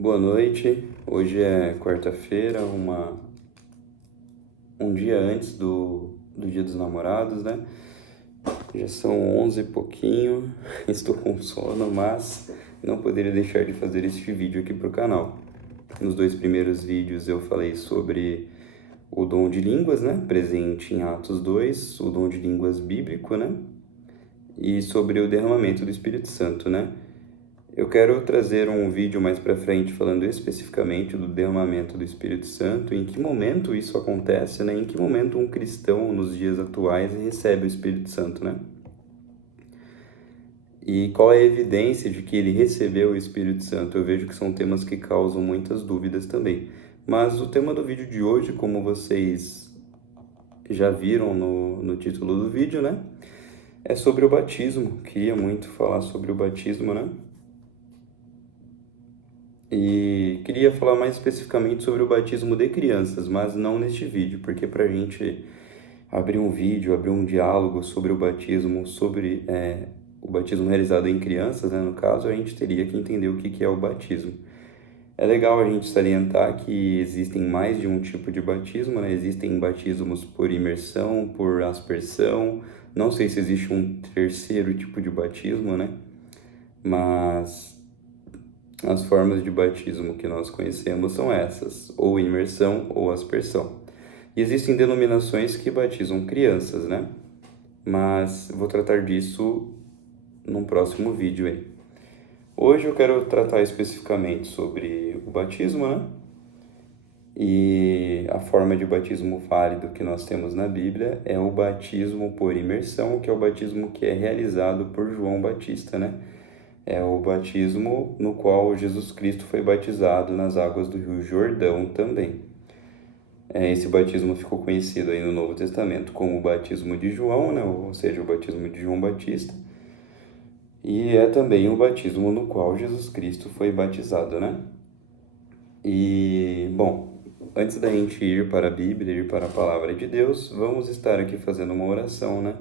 Boa noite, hoje é quarta-feira, um dia antes do Dia dos Namorados, né? Já são 11 e pouquinho, estou com sono, mas não poderia deixar de fazer este vídeo aqui pro canal. Nos dois primeiros vídeos eu falei sobre o dom de línguas, né? Presente em Atos 2, o dom de línguas bíblico, né? E sobre o derramamento do Espírito Santo, né? Eu quero trazer um vídeo mais para frente falando especificamente do derramamento do Espírito Santo, em que momento isso acontece, né? Em que momento um cristão nos dias atuais recebe o Espírito Santo, né? E qual é a evidência de que ele recebeu o Espírito Santo? Eu vejo que são temas que causam muitas dúvidas também. Mas o tema do vídeo de hoje, como vocês já viram no título do vídeo, né? É sobre o batismo. Queria muito falar sobre o batismo, né? E queria falar mais especificamente sobre o batismo de crianças, mas não neste vídeo, porque para a gente abrir um vídeo, abrir um diálogo sobre o batismo, sobre o batismo realizado em crianças, né, no caso, a gente teria que entender o que é o batismo. É legal a gente salientar que existem mais de um tipo de batismo, né? Existem batismos por imersão, por aspersão, não sei se existe um terceiro tipo de batismo, né? Mas as formas de batismo que nós conhecemos são essas, ou imersão ou aspersão. E existem denominações que batizam crianças, né? Mas vou tratar disso num próximo vídeo aí. Hoje eu quero tratar especificamente sobre o batismo, né? E a forma de batismo válido que nós temos na Bíblia é o batismo por imersão, que é o batismo que é realizado por João Batista, né? É o batismo no qual Jesus Cristo foi batizado nas águas do Rio Jordão também. Esse batismo ficou conhecido aí no Novo Testamento como o batismo de João, né? Ou seja, o batismo de João Batista. E é também o batismo no qual Jesus Cristo foi batizado, né? E, bom, antes da gente ir para a Bíblia, ir para a Palavra de Deus, vamos estar aqui fazendo uma oração, né?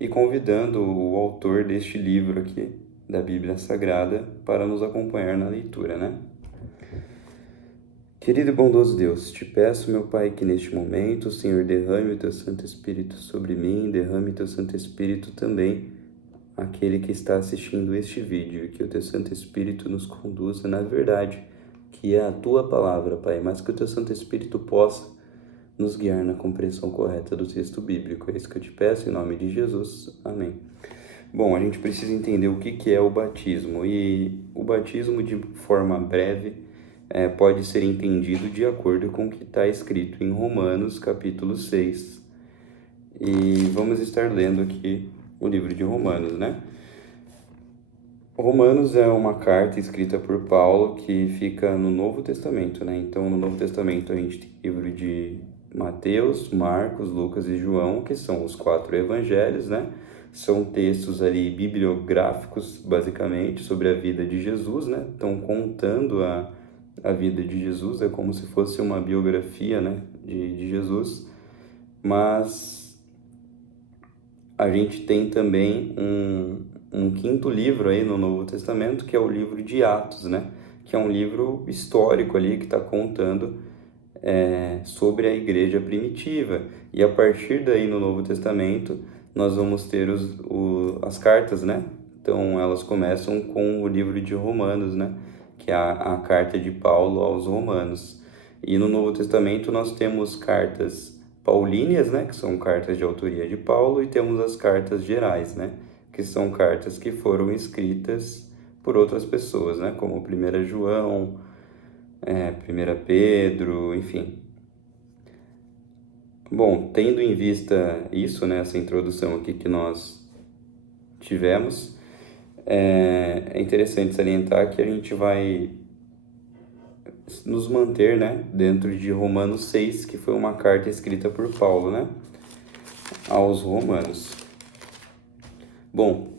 E convidando o autor deste livro aqui, da Bíblia Sagrada, para nos acompanhar na leitura, né? Querido e bondoso Deus, te peço, meu Pai, que neste momento o Senhor derrame o teu Santo Espírito sobre mim, derrame o teu Santo Espírito também àquele que está assistindo este vídeo, e que o teu Santo Espírito nos conduza na verdade, que é a tua palavra, Pai, mas que o teu Santo Espírito possa nos guiar na compreensão correta do texto bíblico. É isso que eu te peço, em nome de Jesus. Amém. Bom, a gente precisa entender o que é o batismo, e o batismo, de forma breve, pode ser entendido de acordo com o que está escrito em Romanos, capítulo 6. E vamos estar lendo aqui o livro de Romanos, né? Romanos é uma carta escrita por Paulo que fica no Novo Testamento, né? Então, no Novo Testamento a gente tem o livro de Mateus, Marcos, Lucas e João, que são os 4 evangelhos, né? São textos ali bibliográficos, basicamente, sobre a vida de Jesus, né? Estão contando a vida de Jesus, é como se fosse uma biografia, né, de Jesus. Mas a gente tem também um quinto livro aí no Novo Testamento, que é o livro de Atos, né? Que é um livro histórico ali que está contando sobre a igreja primitiva. E a partir daí no Novo Testamento nós vamos ter as cartas, né? Então elas começam com o livro de Romanos, né? Que é a carta de Paulo aos Romanos. E no Novo Testamento nós temos cartas paulíneas, né? Que são cartas de autoria de Paulo, e temos as cartas gerais, né? Que são cartas que foram escritas por outras pessoas, né? Como 1 João, 1 Pedro, enfim. Bom, tendo em vista isso, né, essa introdução aqui que nós tivemos, é interessante salientar que a gente vai nos manter, né, dentro de Romanos 6, que foi uma carta escrita por Paulo, né, aos Romanos. Bom,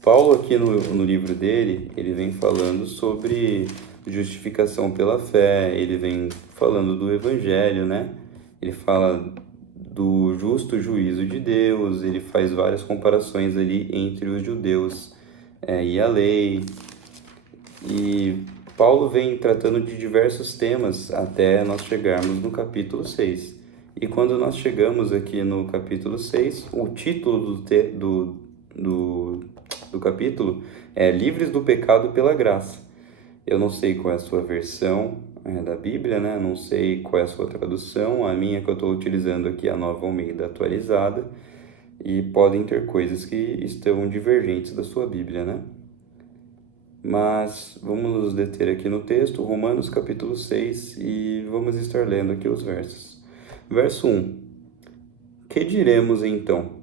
Paulo aqui no livro dele, ele vem falando sobre justificação pela fé, ele vem falando do Evangelho, né? Ele fala do justo juízo de Deus, ele faz várias comparações ali entre os judeus e a lei. E Paulo vem tratando de diversos temas até nós chegarmos no capítulo 6. E quando nós chegamos aqui no capítulo 6, o título do capítulo é Livres do Pecado pela Graça. Eu não sei qual é a sua versão da Bíblia, né? Não sei qual é a sua tradução. A minha que eu estou utilizando aqui é a Nova Almeida atualizada. E podem ter coisas que estão divergentes da sua Bíblia, né? Mas vamos nos deter aqui no texto, Romanos capítulo 6, e vamos estar lendo aqui os versos. Verso 1. Que diremos então?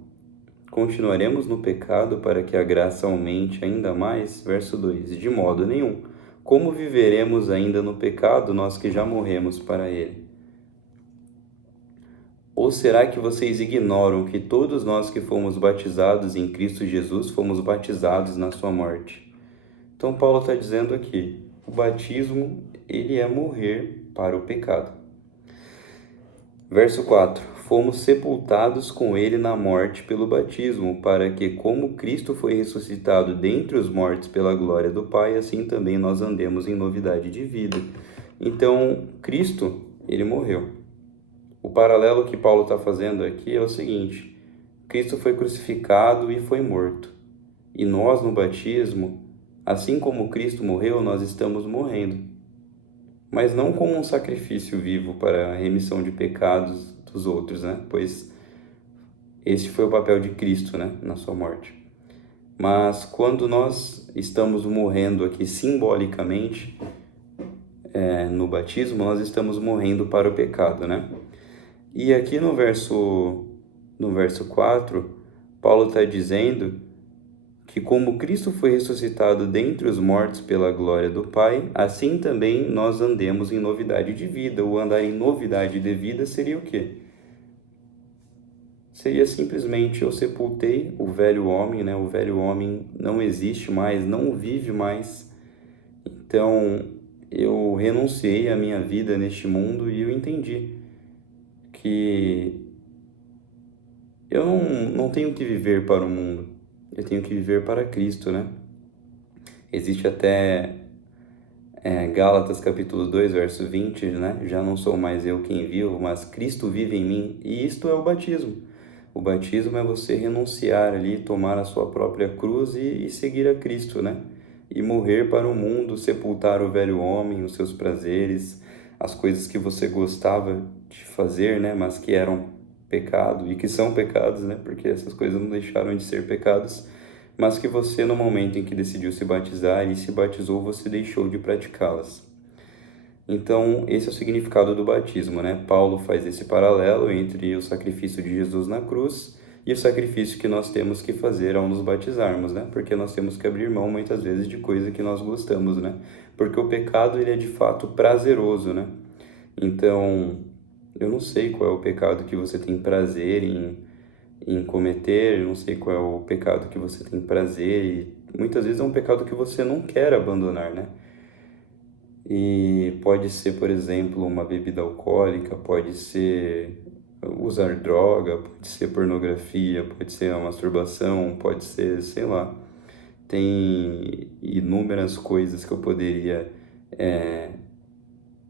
Continuaremos no pecado para que a graça aumente ainda mais? Verso 2. De modo nenhum. Como viveremos ainda no pecado, nós que já morremos para ele? Ou será que vocês ignoram que todos nós que fomos batizados em Cristo Jesus fomos batizados na sua morte? Então Paulo está dizendo aqui, o batismo ele é morrer para o pecado. Verso 4. Fomos sepultados com ele na morte pelo batismo, para que, como Cristo foi ressuscitado dentre os mortos pela glória do Pai, assim também nós andemos em novidade de vida. Então, Cristo, ele morreu. O paralelo que Paulo está fazendo aqui é o seguinte: Cristo foi crucificado e foi morto. E nós, no batismo, assim como Cristo morreu, nós estamos morrendo. Mas não como um sacrifício vivo para a remissão de pecados dos outros, né? Pois este foi o papel de Cristo, né? Na sua morte. Mas quando nós estamos morrendo aqui simbolicamente, no batismo, nós estamos morrendo para o pecado, né? E aqui no verso 4, Paulo está dizendo que como Cristo foi ressuscitado dentre os mortos pela glória do Pai, assim também nós andemos em novidade de vida. O andar em novidade de vida seria o quê? Seria simplesmente eu sepultei o velho homem, né? O velho homem não existe mais, não vive mais. Então, eu renunciei à minha vida neste mundo e eu entendi que eu não tenho que viver para o mundo, eu tenho que viver para Cristo, né? Existe até Gálatas capítulo 2, verso 20, né? Já não sou mais eu quem vivo, mas Cristo vive em mim. E isto é o batismo. O batismo é você renunciar ali, tomar a sua própria cruz e seguir a Cristo, né? E morrer para o mundo, sepultar o velho homem, os seus prazeres, as coisas que você gostava de fazer, né? Mas que eram pecado e que são pecados, né? Porque essas coisas não deixaram de ser pecados, mas que você, no momento em que decidiu se batizar e se batizou, você deixou de praticá-las. Então, esse é o significado do batismo, né? Paulo faz esse paralelo entre o sacrifício de Jesus na cruz e o sacrifício que nós temos que fazer ao nos batizarmos, né? Porque nós temos que abrir mão, muitas vezes, de coisa que nós gostamos, né? Porque o pecado, ele é de fato prazeroso, né? Então, eu não sei qual é o pecado que você tem prazer em cometer, eu não sei qual é o pecado que você tem prazer, e muitas vezes é um pecado que você não quer abandonar, né? E pode ser, por exemplo, uma bebida alcoólica, pode ser usar droga, pode ser pornografia, pode ser a masturbação, pode ser, sei lá. Tem inúmeras coisas que eu poderia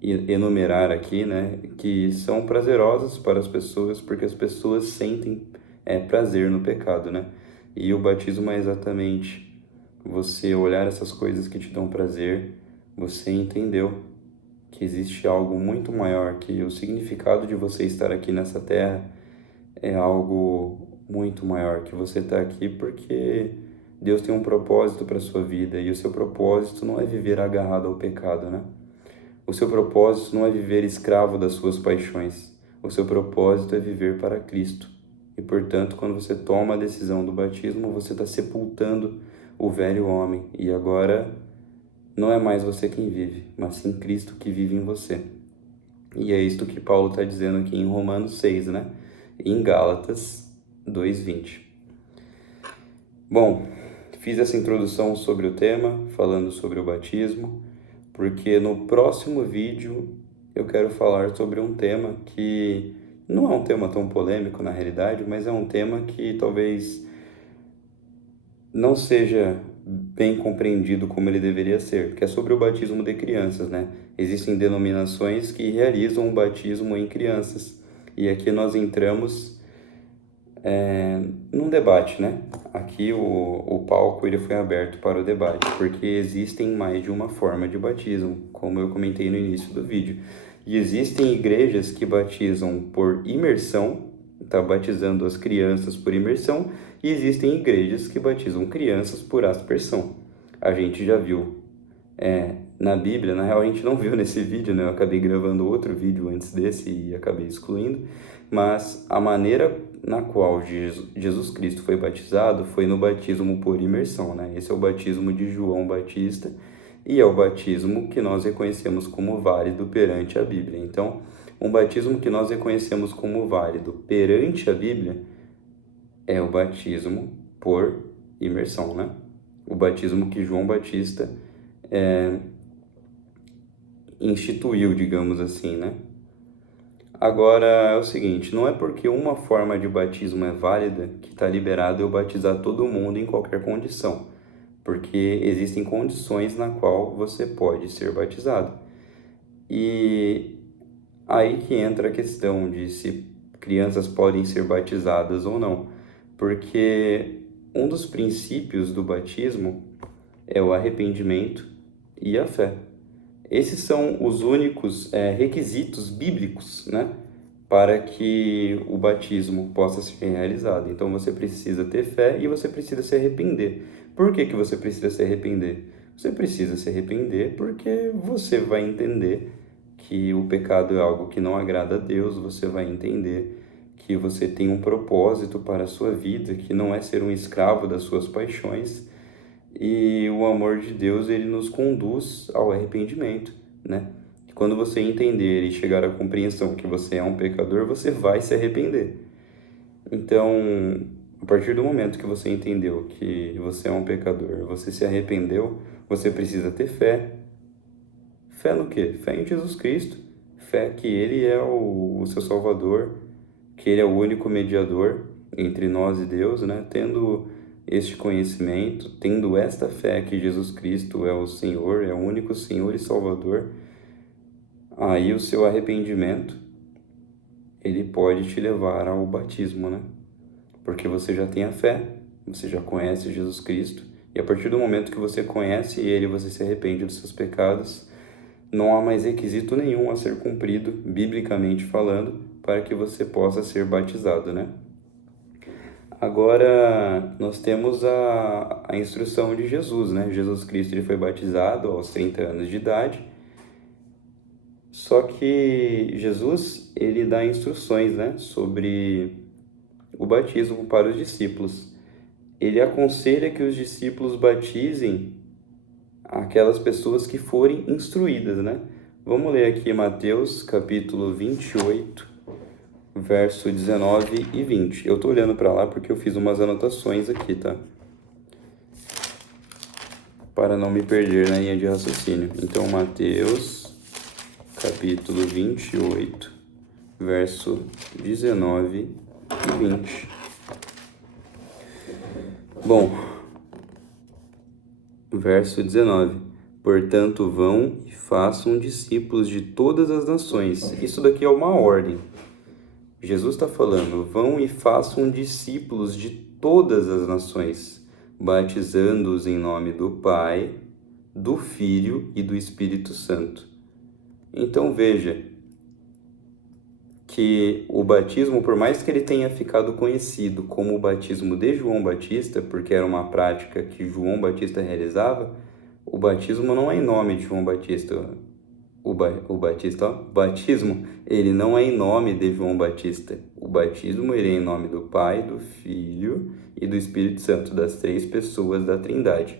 enumerar aqui, né, que são prazerosas para as pessoas, porque as pessoas sentem prazer no pecado, né? E o batismo é exatamente você olhar essas coisas que te dão prazer, você entendeu que existe algo muito maior, que o significado de você estar aqui nessa terra é algo muito maior, que você está aqui porque Deus tem um propósito para a sua vida, e o seu propósito não é viver agarrado ao pecado, né? O seu propósito não é viver escravo das suas paixões. O seu propósito é viver para Cristo. E, portanto, quando você toma a decisão do batismo, você está sepultando o velho homem. E agora não é mais você quem vive, mas sim Cristo que vive em você. E é isto que Paulo está dizendo aqui em Romanos 6, né? E em Gálatas 2:20. Bom, fiz essa introdução sobre o tema, falando sobre o batismo, porque no próximo vídeo eu quero falar sobre um tema que não é um tema tão polêmico na realidade, mas é um tema que talvez não seja bem compreendido como ele deveria ser, que é sobre o batismo de crianças, né? Existem denominações que realizam o batismo em crianças. E aqui nós entramos num debate, né? Aqui o palco ele foi aberto para o debate, porque existem mais de uma forma de batismo, como eu comentei no início do vídeo. E existem igrejas que batizam por imersão, tá batizando as crianças por imersão, e existem igrejas que batizam crianças por aspersão. A gente já viu na Bíblia, na real a gente não viu nesse vídeo, né? Eu acabei gravando outro vídeo antes desse e acabei excluindo, mas a maneira na qual Jesus Cristo foi batizado foi no batismo por imersão, né? Esse é o batismo de João Batista e é o batismo que nós reconhecemos como válido perante a Bíblia. Então, um batismo que nós reconhecemos como válido perante a Bíblia é o batismo por imersão, né? O batismo que João Batista instituiu, digamos assim, né? Agora é o seguinte, não é porque uma forma de batismo é válida que está liberado eu batizar todo mundo em qualquer condição, porque existem condições na qual você pode ser batizado. E aí que entra a questão de se crianças podem ser batizadas ou não, porque um dos princípios do batismo é o arrependimento e a fé. Esses são os únicos requisitos bíblicos, né, para que o batismo possa ser realizado. Então você precisa ter fé e você precisa se arrepender. Por que você precisa se arrepender? Você precisa se arrepender porque você vai entender que o pecado é algo que não agrada a Deus, você vai entender que você tem um propósito para a sua vida, que não é ser um escravo das suas paixões. E o amor de Deus, ele nos conduz ao arrependimento, né? E quando você entender e chegar à compreensão que você é um pecador, você vai se arrepender. Então, a partir do momento que você entendeu que você é um pecador, você se arrependeu, você precisa ter fé. Fé no quê? Fé em Jesus Cristo. Fé que Ele é o seu Salvador, que Ele é o único mediador entre nós e Deus, né? Tendo este conhecimento, tendo esta fé que Jesus Cristo é o Senhor, é o único Senhor e Salvador, aí o seu arrependimento, ele pode te levar ao batismo, né? Porque você já tem a fé, você já conhece Jesus Cristo, e a partir do momento que você conhece Ele, você se arrepende dos seus pecados, não há mais requisito nenhum a ser cumprido, biblicamente falando, para que você possa ser batizado, né? Agora, nós temos a instrução de Jesus, né? Jesus Cristo ele foi batizado aos 30 anos de idade, só que Jesus, ele dá instruções, né, sobre o batismo para os discípulos. Ele aconselha que os discípulos batizem aquelas pessoas que forem instruídas, né? Vamos ler aqui Mateus, capítulo 28, verso 19 e 20. Eu tô olhando para lá porque eu fiz umas anotações aqui, tá? Para não me perder na linha de raciocínio. Então, Mateus, capítulo 28, verso 19 e 20. Bom, verso 19. Portanto, vão e façam discípulos de todas as nações. Isso daqui é uma ordem. Jesus está falando, vão e façam discípulos de todas as nações, batizando-os em nome do Pai, do Filho e do Espírito Santo. Então veja que o batismo, por mais que ele tenha ficado conhecido como o batismo de João Batista, porque era uma prática que João Batista realizava, o batismo não é em nome de João Batista. O batismo, ele não é em nome de João Batista. O batismo, ele é em nome do Pai, do Filho e do Espírito Santo, das três pessoas da Trindade.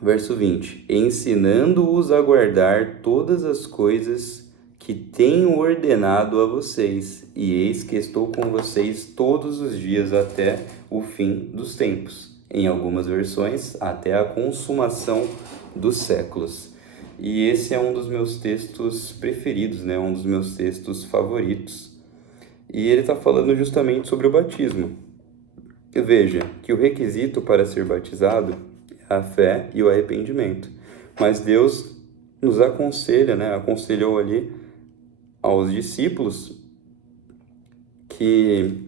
Verso 20. Ensinando-os a guardar todas as coisas que tenho ordenado a vocês, e eis que estou com vocês todos os dias até o fim dos tempos. Em algumas versões, até a consumação dos séculos. E esse é um dos meus textos preferidos, né? Um dos meus textos favoritos. E ele está falando justamente sobre o batismo. Veja que o requisito para ser batizado é a fé e o arrependimento. Mas Deus nos aconselha, né? Aconselhou ali aos discípulos que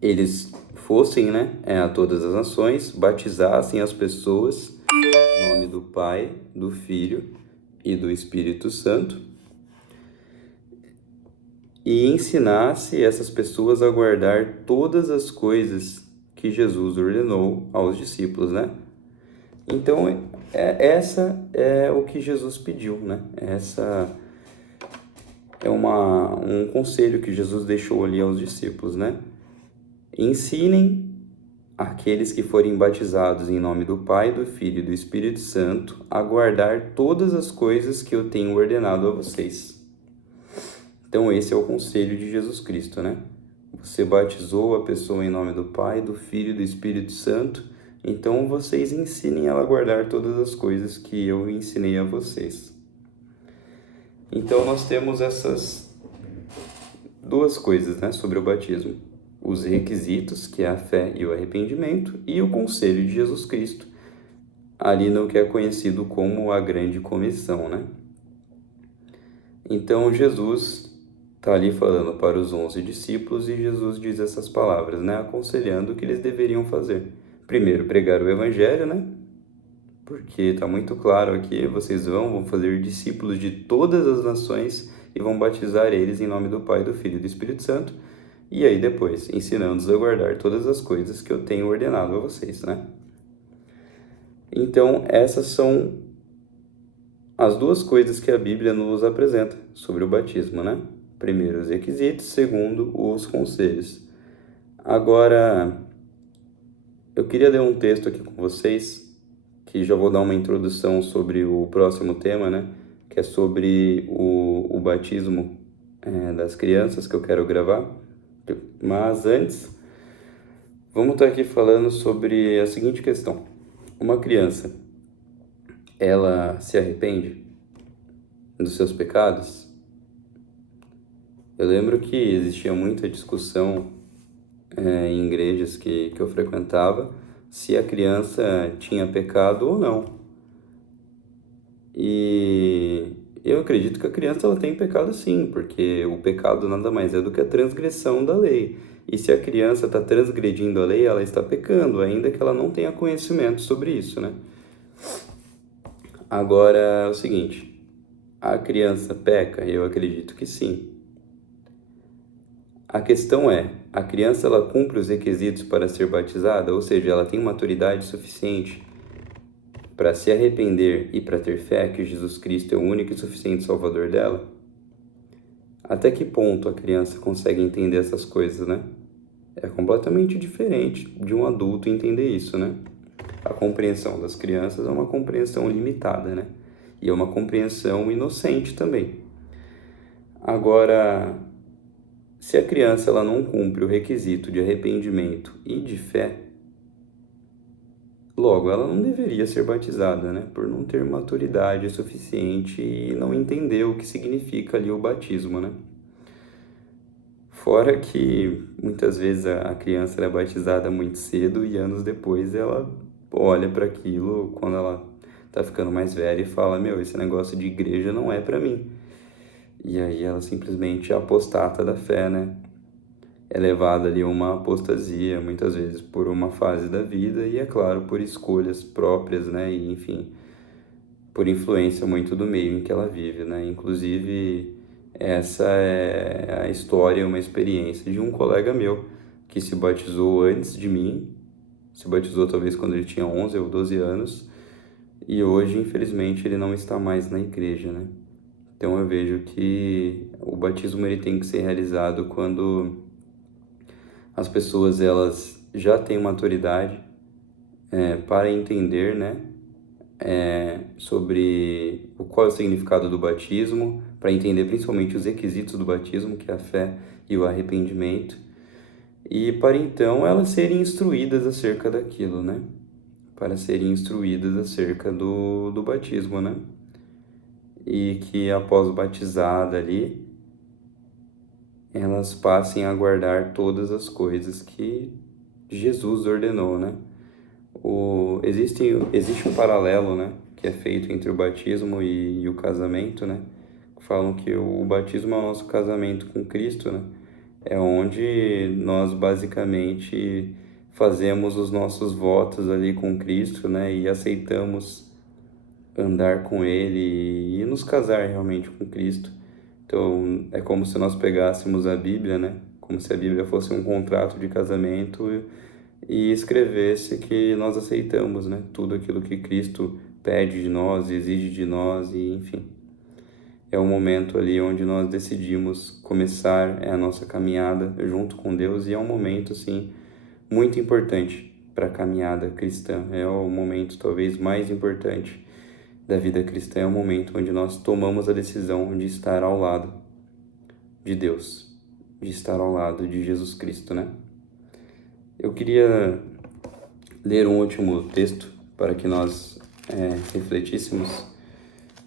eles fossem, né, a todas as nações, batizassem as pessoas em nome do Pai, do Filho e do Espírito Santo e ensinasse essas pessoas a guardar todas as coisas que Jesus ordenou aos discípulos, né? Então, essa é o que Jesus pediu, né? Essa é um conselho que Jesus deixou ali aos discípulos, né? Ensinem aqueles que forem batizados em nome do Pai, do Filho e do Espírito Santo a guardar todas as coisas que eu tenho ordenado a vocês. Então, esse é o conselho de Jesus Cristo, né? Você batizou a pessoa em nome do Pai, do Filho e do Espírito Santo, então vocês ensinem ela a guardar todas as coisas que eu ensinei a vocês. Então, nós temos essas duas coisas, né, sobre o batismo. Os requisitos, que é a fé e o arrependimento, e o conselho de Jesus Cristo, ali no que é conhecido como a grande comissão, né? Então, Jesus está ali falando para os 11 discípulos e Jesus diz essas palavras, né? Aconselhando o que eles deveriam fazer. Primeiro, pregar o evangelho, né? Porque está muito claro aqui, vocês vão fazer discípulos de todas as nações e vão batizar eles em nome do Pai, do Filho e do Espírito Santo. E aí depois, ensinando-os a guardar todas as coisas que eu tenho ordenado a vocês, né? Então, essas são as duas coisas que a Bíblia nos apresenta sobre o batismo, né? Primeiro, os requisitos. Segundo, os conselhos. Agora, eu queria ler um texto aqui com vocês, que já vou dar uma introdução sobre o próximo tema, né? Que é sobre o batismo das crianças que eu quero gravar. Mas antes, vamos estar aqui falando sobre a seguinte questão. Uma criança, ela se arrepende dos seus pecados? Eu lembro que existia muita discussão em igrejas que eu frequentava se a criança tinha pecado ou não. E eu acredito que a criança ela tem pecado sim, porque o pecado nada mais é do que a transgressão da lei. E se a criança está transgredindo a lei, ela está pecando, ainda que ela não tenha conhecimento sobre isso, né? Agora é o seguinte, a criança peca? Eu acredito que sim. A questão é, a criança ela cumpre os requisitos para ser batizada, ou seja, ela tem maturidade suficiente para se arrepender e para ter fé que Jesus Cristo é o único e suficiente Salvador dela? Até que ponto a criança consegue entender essas coisas, né? É completamente diferente de um adulto entender isso, né? A compreensão das crianças é uma compreensão limitada, né? E é uma compreensão inocente também. Agora, se a criança ela não cumpre o requisito de arrependimento e de fé, logo ela não deveria ser batizada, né? Por não ter maturidade suficiente e não entender o que significa ali o batismo, né? Fora que muitas vezes a criança é batizada muito cedo e anos depois ela olha para aquilo quando ela tá ficando mais velha e fala: meu, esse negócio de igreja não é para mim. E aí ela simplesmente apostata da fé, né? É levada ali a uma apostasia, muitas vezes por uma fase da vida e, é claro, por escolhas próprias, né? E, enfim, por influência muito do meio em que ela vive, né? Inclusive, essa é a história, uma experiência de um colega meu que se batizou antes de mim, se batizou talvez quando ele tinha 11 ou 12 anos, e hoje, infelizmente, ele não está mais na igreja, né? Então eu vejo que o batismo ele tem que ser realizado quando as pessoas elas já têm maturidade para entender, né, sobre qual é o significado do batismo, para entender principalmente os requisitos do batismo, que é a fé e o arrependimento, e para então elas serem instruídas acerca daquilo, né? Para serem instruídas acerca do batismo, né? E que após batizada ali, elas passem a guardar todas as coisas que Jesus ordenou, né? Existe um paralelo, né, que é feito entre o batismo e o casamento, né? Falam que o batismo é o nosso casamento com Cristo, né? É onde nós basicamente fazemos os nossos votos ali com Cristo, né? E aceitamos andar com Ele e nos casar realmente com Cristo. Então, é como se nós pegássemos a Bíblia, né? Como se a Bíblia fosse um contrato de casamento e escrevesse que nós aceitamos, né? Tudo aquilo que Cristo pede de nós, exige de nós e enfim. É o momento ali onde nós decidimos começar a nossa caminhada junto com Deus e é um momento, assim, muito importante para a caminhada cristã. É o momento talvez mais importante da vida cristã, é o momento onde nós tomamos a decisão de estar ao lado de Deus, de estar ao lado de Jesus Cristo, né? Eu queria ler um último texto para que nós refletíssemos.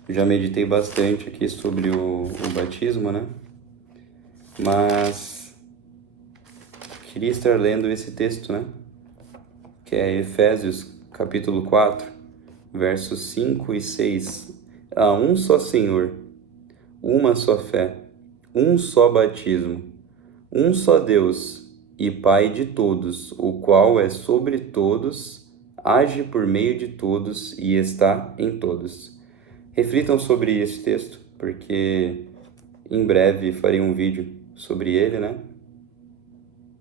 Já meditei bastante aqui sobre o batismo, né? Mas queria estar lendo esse texto, né? Que é Efésios capítulo 4, versos 5 e 6. Há um só Senhor, uma só fé, um só batismo, um só Deus e Pai de todos, o qual é sobre todos, age por meio de todos e está em todos. Reflitam sobre esse texto, porque em breve farei um vídeo sobre ele, né?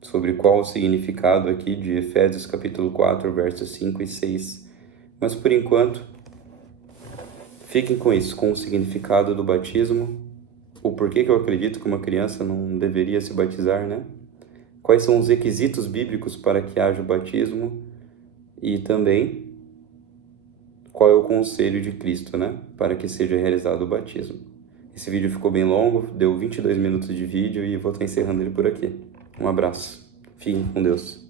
Sobre qual o significado aqui de Efésios capítulo 4, versos 5 e 6. Mas por enquanto, fiquem com isso, com o significado do batismo, o porquê que eu acredito que uma criança não deveria se batizar, né? Quais são os requisitos bíblicos para que haja o batismo e também qual é o conselho de Cristo, né, para que seja realizado o batismo. Esse vídeo ficou bem longo, deu 22 minutos de vídeo e vou estar encerrando ele por aqui. Um abraço. Fiquem com Deus.